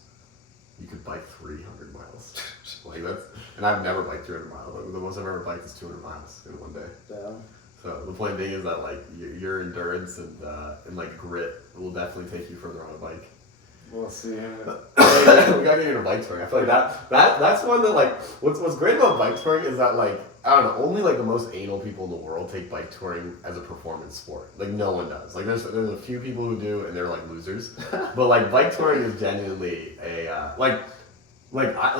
you could bike 300 miles. Like that's, and I've never biked 300 miles. Like, the most I've ever biked is 200 miles in one day. Damn. So the point being is that like your endurance and like grit will definitely take you further on a bike. We'll see. We gotta get into bike touring. I feel like that's one that like what's great about bike touring is that like I don't know, only like the most anal people in the world take bike touring as a performance sport. Like no one does. Like there's a few people who do and they're like losers. But like bike touring is genuinely a when I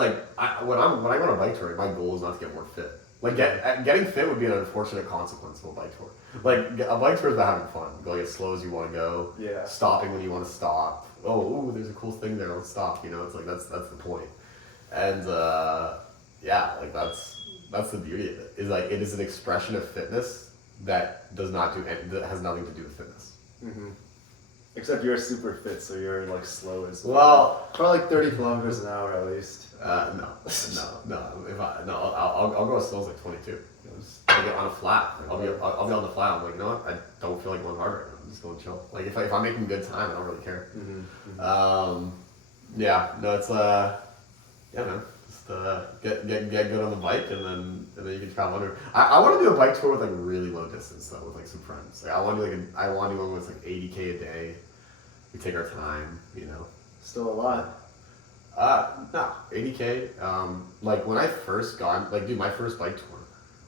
go on a bike tour, my goal is not to get more fit. Like getting fit would be an unfortunate consequence of a bike tour. Like a bike tour is about having fun, going as slow as you want to go, stopping when you want to stop. Oh, there's a cool thing there. Let's stop. It's like that's the point. And like that's the beauty of it. Is like it is an expression of fitness that that has nothing to do with fitness. Mm-hmm. Except you're super fit, so you're like slow as well. Probably like 30 kilometers an hour at least. No. I'll go as slow as like 22. I'll get on a flat. I'll be on the flat. I'm like, you know what? I don't feel like going hard right now. I'm just going chill. Like if I'm making good time, I don't really care. Mm-hmm. It's man. Just get good on the bike, and then you can travel under. I want to do a bike tour with like really low distance though, with like some friends. Like I want to do one with like 80K a day. We take our time, Still a lot. No, 80K. Like when I first got, my first bike tour,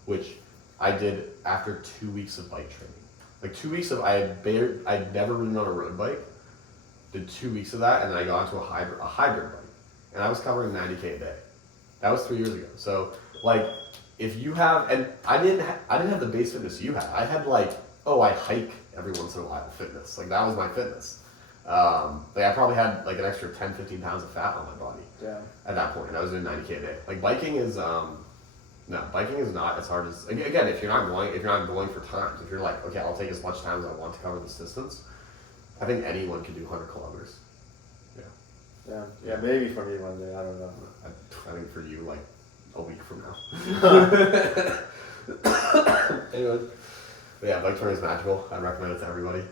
which I did after 2 weeks of bike training. Like 2 weeks of, I'd never ridden on a road bike. Did 2 weeks of that, and then I got into a hybrid bike, and I was covering 90K a day. That was 3 years ago. So like, if you have, and I didn't have the base fitness you had. I had I hike every once in a while fitness. Like that was my fitness. I probably had like an extra 10, 15 pounds of fat on my body. Yeah. At that point, and I was doing 90K a day. Like biking is biking is not as hard as, again, if you're not going for times, if you're like, okay, I'll take as much time as I want to cover this distance, I think anyone can do 100 kilometers. Yeah, maybe for me one day, I don't know. I think for you, like a week from now. Anyway, but yeah, bike touring is magical. I recommend it to everybody.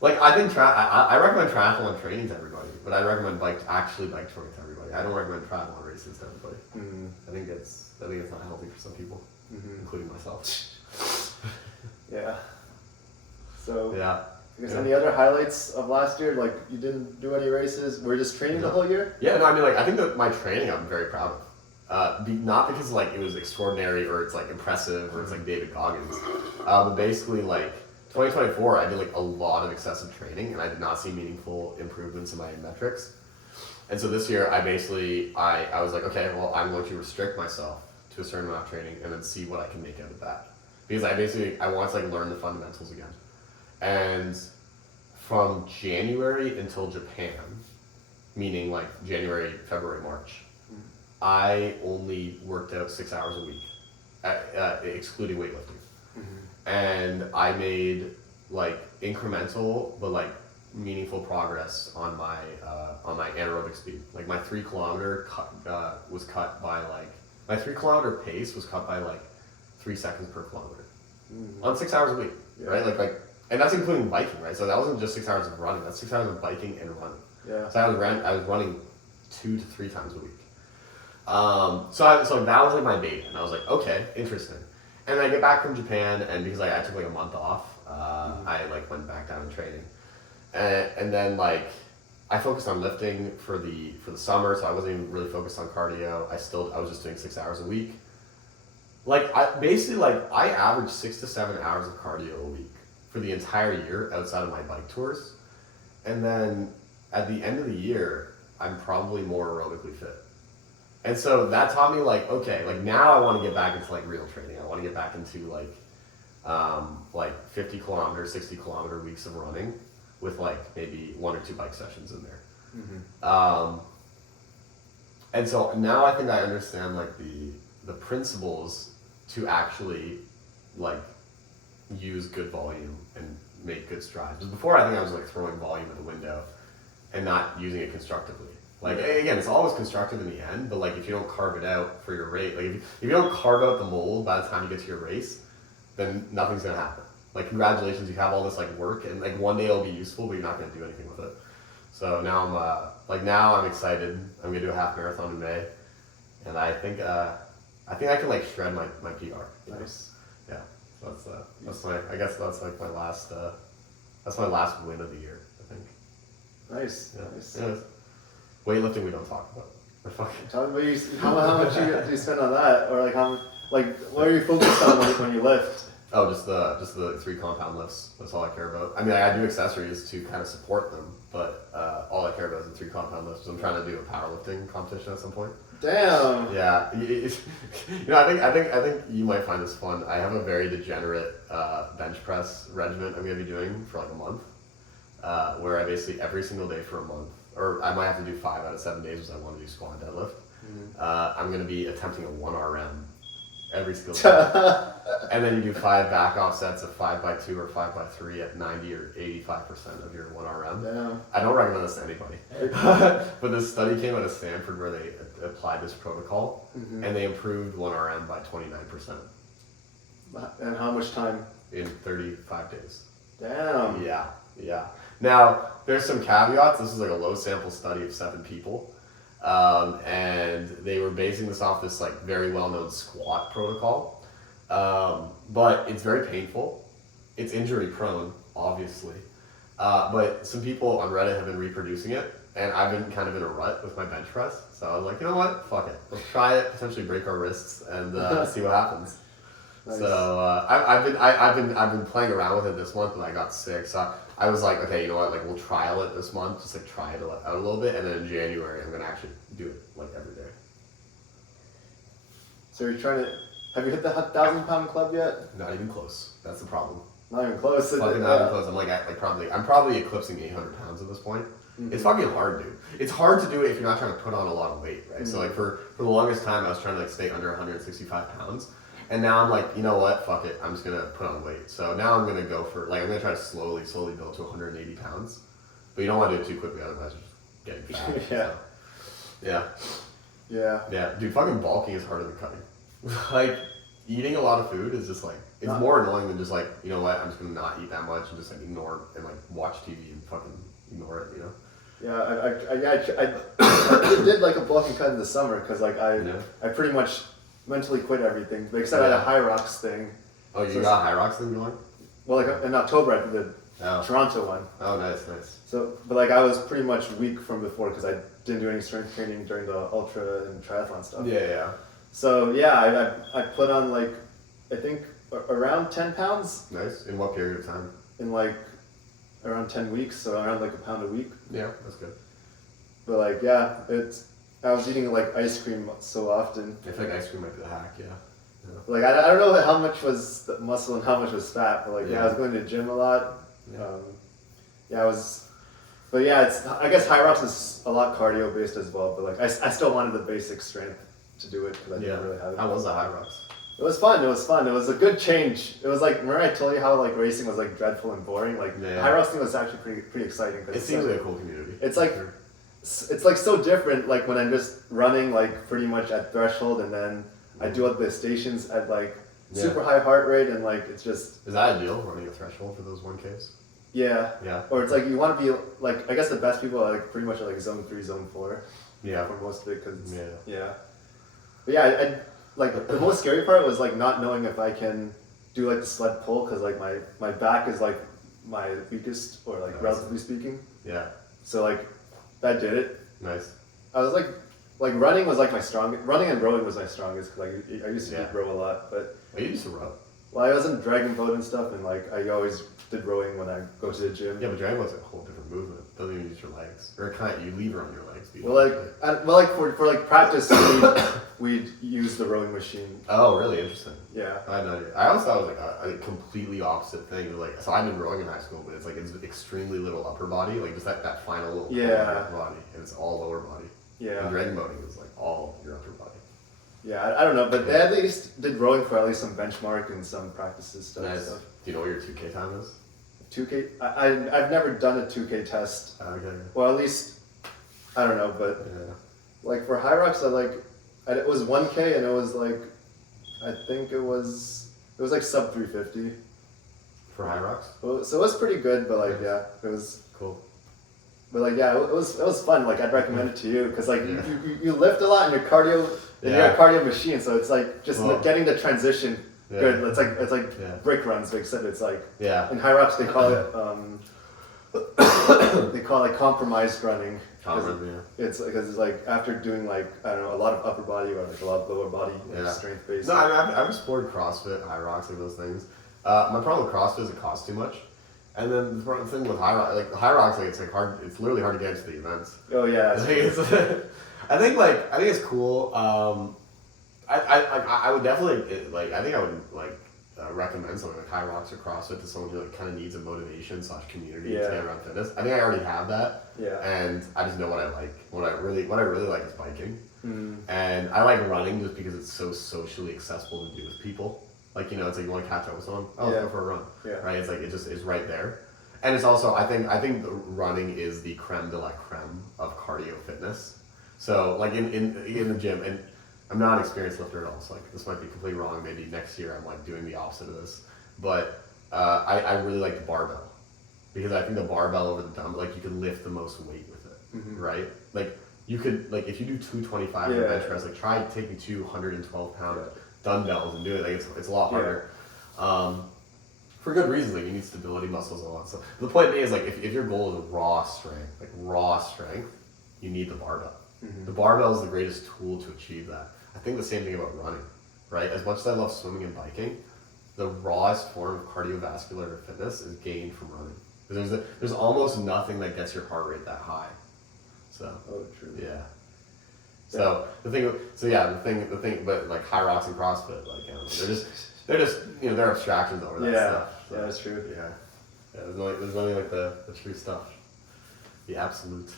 Like I think I recommend triathlon training to everybody, but I recommend bike touring to everybody. I don't recommend triathlon races to everybody. Mm-hmm. I think it's not healthy for some people, including myself. Yeah. So. Yeah. I guess any other highlights of last year? Like you didn't do any races? Were you just training the whole year? Yeah, no, I mean I think that my training I'm very proud of. Not because it was extraordinary or it's impressive or it's like David Goggins, but basically 2024 I did a lot of excessive training and I did not see meaningful improvements in my metrics. And so this year, I was like, okay, well, I'm going to restrict myself to a certain amount of training and then see what I can make out of that. Because I want to like learn the fundamentals again. And from January until Japan, meaning like January, February, March, I only worked out 6 hours a week, excluding weightlifting. And I made like incremental but like meaningful progress on my anaerobic speed. Like my 3 kilometer was cut by like my 3 kilometer pace was cut by like 3 seconds per kilometer on 6 hours a week, right? Like, and that's including biking, right? So that wasn't just 6 hours of running. That's 6 hours of biking and running. Yeah. So I was running 2 to 3 times a week. So that was like my bait, and I was like, okay, interesting. And I get back from Japan, and because I took like a month off, I like went back down to training, and then like I focused on lifting for the summer, so I wasn't even really focused on cardio. I was just doing 6 hours a week. Like I averaged 6 to 7 hours of cardio a week for the entire year outside of my bike tours, and then at the end of the year, I'm probably more aerobically fit. And so that taught me like, okay, like now I want to get back into like real training. I want to get back into like 50 kilometer, 60 kilometer weeks of running with like maybe 1 or 2 bike sessions in there. And so now I think I understand like the principles to actually like use good volume and make good strides. Because before I think I was like throwing volume at the window and not using it constructively. Like again, it's always constructive in the end, but like if you don't carve it out for your race, like if you don't carve out the mold by the time you get to your race, then nothing's gonna happen. Like congratulations, you have all this like work, and like one day it'll be useful, but you're not gonna do anything with it. So now I'm excited. I'm gonna do a half marathon in May, and I think I can like shred my PR. Nice. Yeah. So that's I guess that's like my last win of the year, I think. Nice. Yeah. Nice. Yeah. Weightlifting we don't talk about. Tell me how much do you spend on that, or like what are you focused on when you lift? Oh, just the 3 compound lifts. That's all I care about. I mean, I do accessories to kind of support them, but all I care about is the 3 compound lifts. I'm trying to do a powerlifting competition at some point. Damn. Yeah, I think you might find this fun. I have a very degenerate bench press regimen I'm gonna be doing for like a month, where I basically every single day for a month, or I might have to do 5 out of 7 days because I want to do squat and deadlift. I'm gonna be attempting a 1 RM every single day. And then you do 5 back off sets of 5x2 or 5x3 at 90 or 85% of your 1 RM. Damn. I don't recommend this to anybody. But this study came out of Stanford where they applied this protocol and they improved 1 RM by 29%. And how much time? In 35 days. Damn. Yeah. Now, there's some caveats. This is like a low sample study of 7 people. And they were basing this off this like very well-known squat protocol. But it's very painful. It's injury prone, obviously. But some people on Reddit have been reproducing it, and I've been kind of in a rut with my bench press. So I was like, you know what? Fuck it. Let's try it, potentially break our wrists, and see what happens. Nice. So I've been playing around with it this month, and I got sick. So I was like, okay, you know what? Like we'll trial it this month, just like try it out a little bit, and then in January I'm gonna actually do it like every day. So you're trying to. Have you hit the 1,000-pound club yet? Not even close. That's the problem. Not even close. Fucking not even close. I'm probably eclipsing 800 pounds at this point. It's fucking hard, dude. It's hard to do it if you're not trying to put on a lot of weight, right? So like for the longest time I was trying to like stay under 165 pounds. And now I'm like, you know what? Fuck it. I'm just gonna put on weight. So now I'm gonna go for I'm gonna try to slowly build to 180 pounds. But you don't want to do it too quickly, otherwise you're just getting fat. Yeah. Dude, fucking bulking is harder than cutting. Like eating a lot of food is just like it's more annoying than just like, you know what, I'm just gonna not eat that much and just like ignore it and like watch TV and fucking ignore it, you know? Yeah, I did like a bulk and cut in the summer because like I pretty much mentally quit everything except I had a High Rocks thing. Oh, you got a High Rocks thing going? Well, like in October I did the Toronto one. Oh, nice. So, but like I was pretty much weak from before because I didn't do any strength training during the ultra and triathlon stuff. Yeah. So yeah, I put on like I think around 10 pounds. Nice. In what period of time? In like around 10 weeks, so around like a pound a week. Yeah, that's good. But like, yeah, I was eating like ice cream so often. I feel like ice cream might be the hack, yeah. Like I don't know how much was the muscle and how much was fat, but like Yeah. I was going to the gym a lot. Yeah. I was, but yeah, I guess High Rocks is a lot cardio based as well. But like I still wanted the basic strength to do it because I didn't really have it. How was the High Rocks? It was fun. It was fun. It was a good change. It was like, remember I told you how like racing was like dreadful and boring. Like Yeah. High Rocks thing was actually pretty exciting. It seems like a cool community. It's like it's like so different. Like when I'm just running like pretty much at threshold, and then I do up the stations at like super high heart rate, and like it's just. Is that ideal, running a threshold for those 1Ks? Yeah. Yeah. Or it's like you want to be like, I guess the best people are like pretty much at like zone 3, zone 4. Yeah. For most of it, cause it's, Yeah. But yeah, I like the most scary part was like not knowing if I can do like the sled pull, cause like my back is like my weakest, or like relatively speaking. Yeah. So like that did it. Nice. I was like running was like my strongest. Running and rowing was my strongest, cause like I used to row a lot, but. Oh, you used to row? Well, I was in dragon boat and stuff, and like I always did rowing when I go to the gym. Yeah, but dragon boat's a whole different movement. Doesn't even use your legs, or you lever on your legs. For like practice, we'd use the rowing machine. Oh, really interesting. Yeah. I had no idea. I always thought it was like a completely opposite thing. Like, so I did rowing in high school, but it's extremely little upper body, like just that final little upper body, and it's all lower body. Yeah. And dragon boating is like all your upper body. Yeah, I don't know, but they at least did rowing for at least some benchmark and some practices stuff. Nice. So. Do you know what your 2K time is? 2K? I've never done a 2K test. Okay. Well, at least I don't know, but like for High Rocks, it was 1K, and it was like I think it was like sub 350 for High Rocks. So it was pretty good, but like it was cool. But like it was fun. Like I'd recommend it to you because like you lift a lot in your cardio. And you're a cardio machine, so it's like just getting the transition good. It's like brick runs, except it's like in High Rocks they call it compromised running. It's because it's like after doing like I don't know a lot of upper body or like a lot of lower body strength based. No, I've explored CrossFit, High Rocks, like those things. My problem with CrossFit is it costs too much. And then the thing with High Rocks, like High Rocks, like it's like hard. It's literally hard to get into the events. Oh yeah. I think it's cool. I would definitely recommend something like High Rocks or CrossFit to someone who like kind of needs a motivation / community to get around fitness. I think I already have that. Yeah. And I just know what I like. What I really like is biking. And I like running just because it's so socially accessible to do with people. Like it's like you want to catch up with someone. Oh, let's go for a run. Yeah. Right. It's like it's right there. And it's also I think running is the creme de la creme of cardio fitness. So like in the gym, and I'm not an experienced lifter at all, so like this might be completely wrong. Maybe next year I'm like doing the opposite of this. But I really like the barbell because I think the barbell over the dumbbell, like you can lift the most weight with it, right? Like you could like if you do 225 on bench press, like try taking 212-pound dumbbells and do it. Like it's a lot harder. For good reasons, like you need stability muscles and all that stuff. The point being is like if your goal is raw strength, you need the barbell. The barbell is the greatest tool to achieve that. I think the same thing about running, right? As much as I love swimming and biking, the rawest form of cardiovascular fitness is gained from running. Because there's almost nothing that gets your heart rate that high. So. Oh, true. Yeah. So the thing, but like High Rocks and CrossFit, like they're just they're abstractions over that stuff. So, yeah, that's true. Yeah. There's only like the true stuff, the absolute.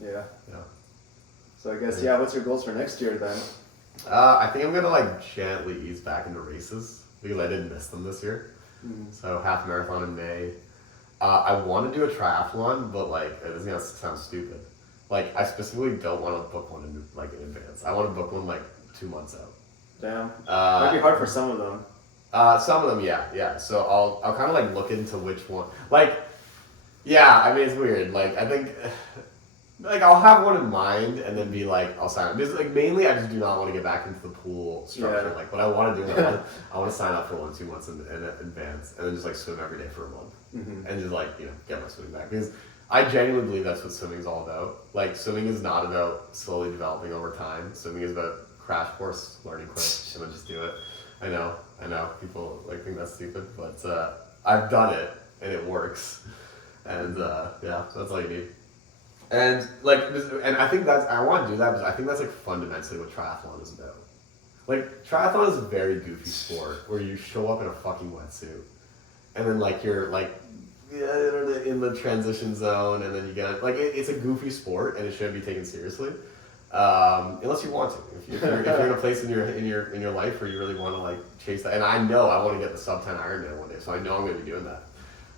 Yeah. Yeah. So I guess what's your goals for next year then? I think I'm gonna like gently ease back into races because I didn't miss them this year. So half marathon in May. I want to do a triathlon, but like it's gonna sound stupid. Like I specifically don't want to book one in advance. I want to book one like 2 months out. Damn. Might be hard for some of them. Some of them, yeah. So I'll kind of like look into which one. Like, yeah. I mean, it's weird. Like I think. Like I'll have one in mind and then be like I'll sign up because like mainly I just do not want to get back into the pool structure. Yeah. Like what I want to do is I want to sign up for 1 or 2 months in advance and then just like swim every day for a month and just like get my swimming back because I genuinely believe that's what swimming is all about. Like swimming is not about slowly developing over time. Swimming is about crash course learning quick and then just do it. I know people like think that's stupid, but I've done it and it works and that's all you need. And like, and I think I want to do that because I think that's like fundamentally what triathlon is about. Like, triathlon is a very goofy sport where you show up in a fucking wetsuit, and then like you're like in the transition zone, and then you get like it's a goofy sport and it shouldn't be taken seriously, unless you want to. If you're in a place in your life where you really want to like chase that, and I know I want to get the sub 10 Ironman one day, so I know I'm going to be doing that.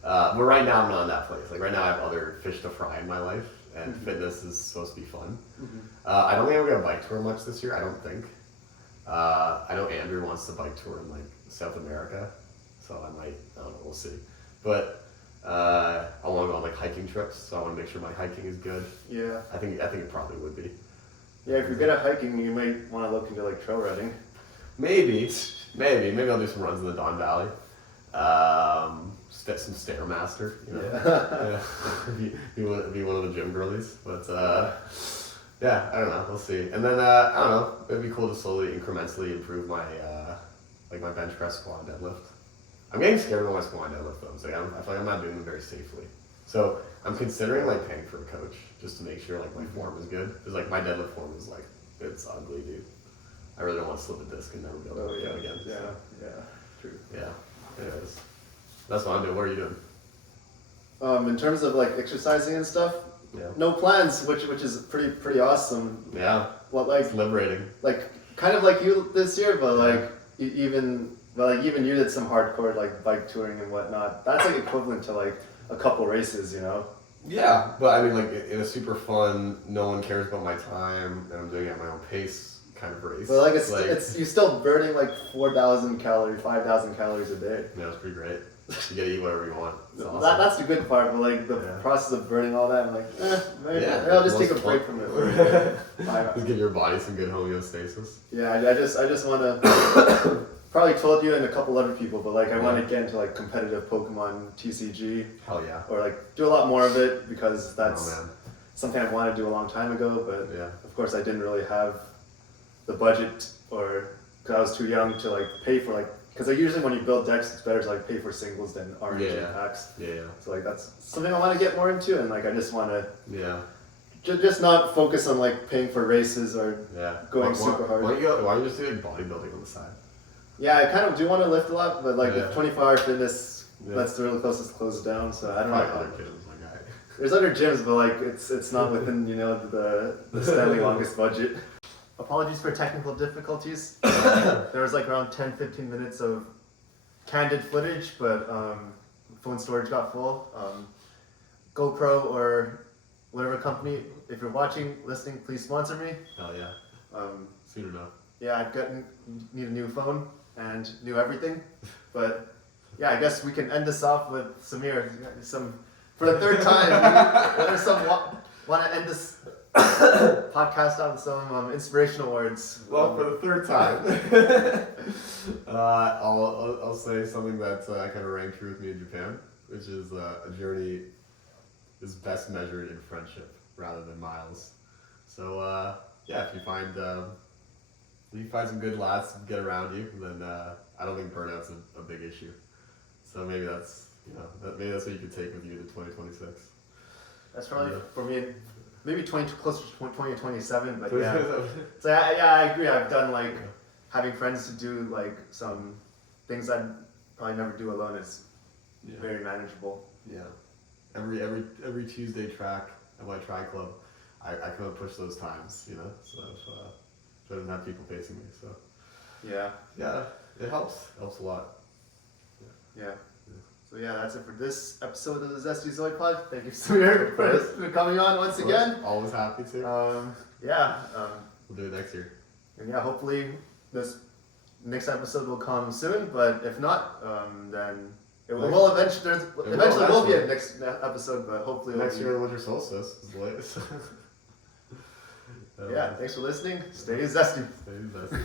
But right now I'm not in that place. Like right now I have other fish to fry in my life, and fitness is supposed to be fun. I don't think I'm going to bike tour much this year. I don't think. I know Andrew wants to bike tour in like South America, so I don't know, we'll see. But I want to go on like hiking trips, so I want to make sure my hiking is good. Yeah. I think it probably would be. Yeah, if you're good at hiking, you might want to look into like trail running. Maybe I'll do some runs in the Don Valley. Some Stairmaster, you know. Yeah. be one of the gym girlies, but yeah, I don't know. We'll see. And then I don't know. It'd be cool to slowly, incrementally improve my like my bench press, squat, deadlift. I'm getting scared of my squat and deadlift though. It's like I feel like I'm not doing them very safely. So I'm considering like paying for a coach just to make sure like my form is good. Because like my deadlift form is like it's ugly, dude. I really don't want to slip a disc and never be able to work out again. Yeah, So. yeah, true. Yeah. Anyways, that's what I'm doing. What are you doing? In terms of like exercising and stuff, Yeah. no plans, which is pretty awesome. Yeah. What like It's liberating. like kind of like you this year, but like even you did some hardcore like bike touring and whatnot. That's like equivalent to like a couple races, you know. Yeah, but I mean, like in a super fun, no one cares about my time, and I'm doing it at my own pace kind of race. But like it's you're still burning like 4,000 calories, 5,000 calories a day. Yeah, it's pretty great. You get to eat whatever you want. It's awesome. That's the good part, but like the process of burning all that, I'm like, maybe I'll just take a break from it. Just give your body some good homeostasis. Yeah, I just want to. Probably told you and a couple other people, but like I want to get into like competitive Pokemon TCG. Hell yeah. Or like do a lot more of it because that's something I wanted to do a long time ago. But of course I didn't really have the budget, or because I was too young to like pay for like. Because like usually when you build decks, it's better to like pay for singles than RNG packs. Yeah. So like that's something I want to get more into, and like I just want to. Yeah. Just not focus on like paying for races or going super hard. Why don't you just do like bodybuilding on the side? Yeah, I kind of do want to lift a lot, but like with 24-hour fitness, that's the really closest closed down. So I don't know. Other gyms, my guy. There's other gyms, but like it's not within the Stanley longest budget. Apologies for technical difficulties. There was like around 10-15 minutes of candid footage, but phone storage got full. GoPro or whatever company, if you're watching, listening, please sponsor me. Hell yeah. Soon enough. Yeah, need a new phone and new everything. But yeah, I guess we can end this off with Samir. For the third time, whether some want to end this podcast on some inspirational words. Well, for the third time, I'll say something that kind of rang true with me in Japan, which is a journey is best measured in friendship rather than miles. So yeah, if you find some good lads to get around you, then I don't think burnout's a big issue. So maybe that's maybe that's what you could take with you to 2026. That's probably for me. Maybe closer to 2027, but yeah. So I agree. I've done like having friends to do like some things I'd probably never do alone is very manageable. Yeah. Every Tuesday track at my tri club, I kind of push those times, you know. So if I don't have people pacing me, so yeah, it helps. It helps a lot. Yeah. So yeah, that's it for this episode of the Zesty Zoy Pod. Thank you, Samir, for coming on once again. Always happy to. We'll do it next year. And yeah, hopefully this next episode will come soon. But if not, then it will eventually. Eventually will be a next episode, but hopefully next year the winter solstice is late. Yeah, thanks for listening. Stay zesty. Stay zesty.